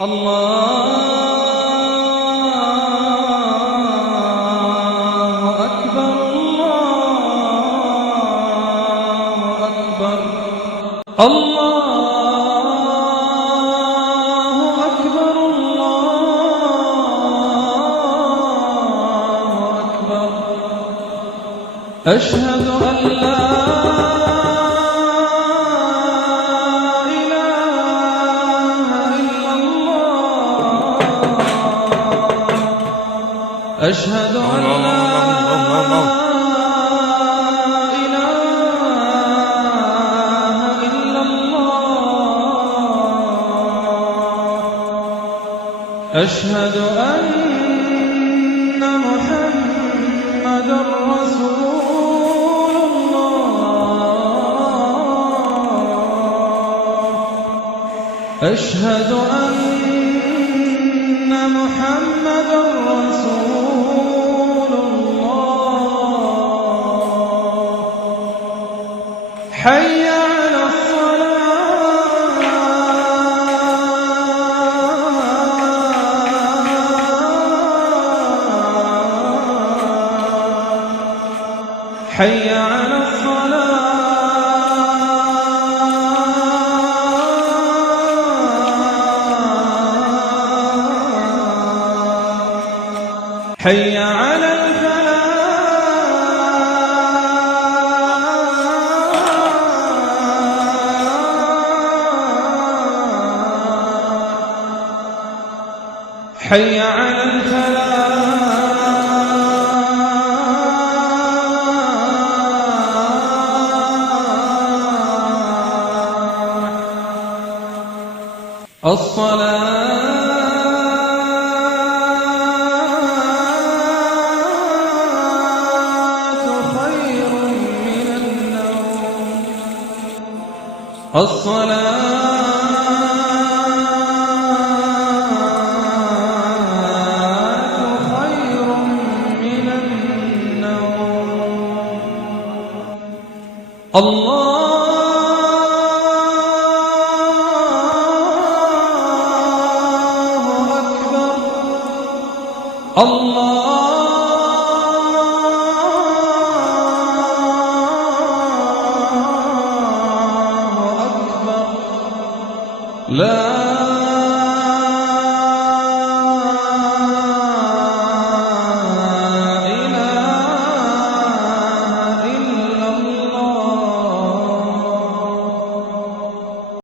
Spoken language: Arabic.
الله أكبر الله أكبر الله أكبر الله أكبر أشهد أن لا أشهد أن لا إله إلا الله أشهد أن محمدًا رسول الله أشهد أن محمدًا رسول حي على الصلاة حي على الصلاة حي على الفلاح حي على الفلاح الصلاة خير من النوم الصلاة الله أكبر الله أكبر لا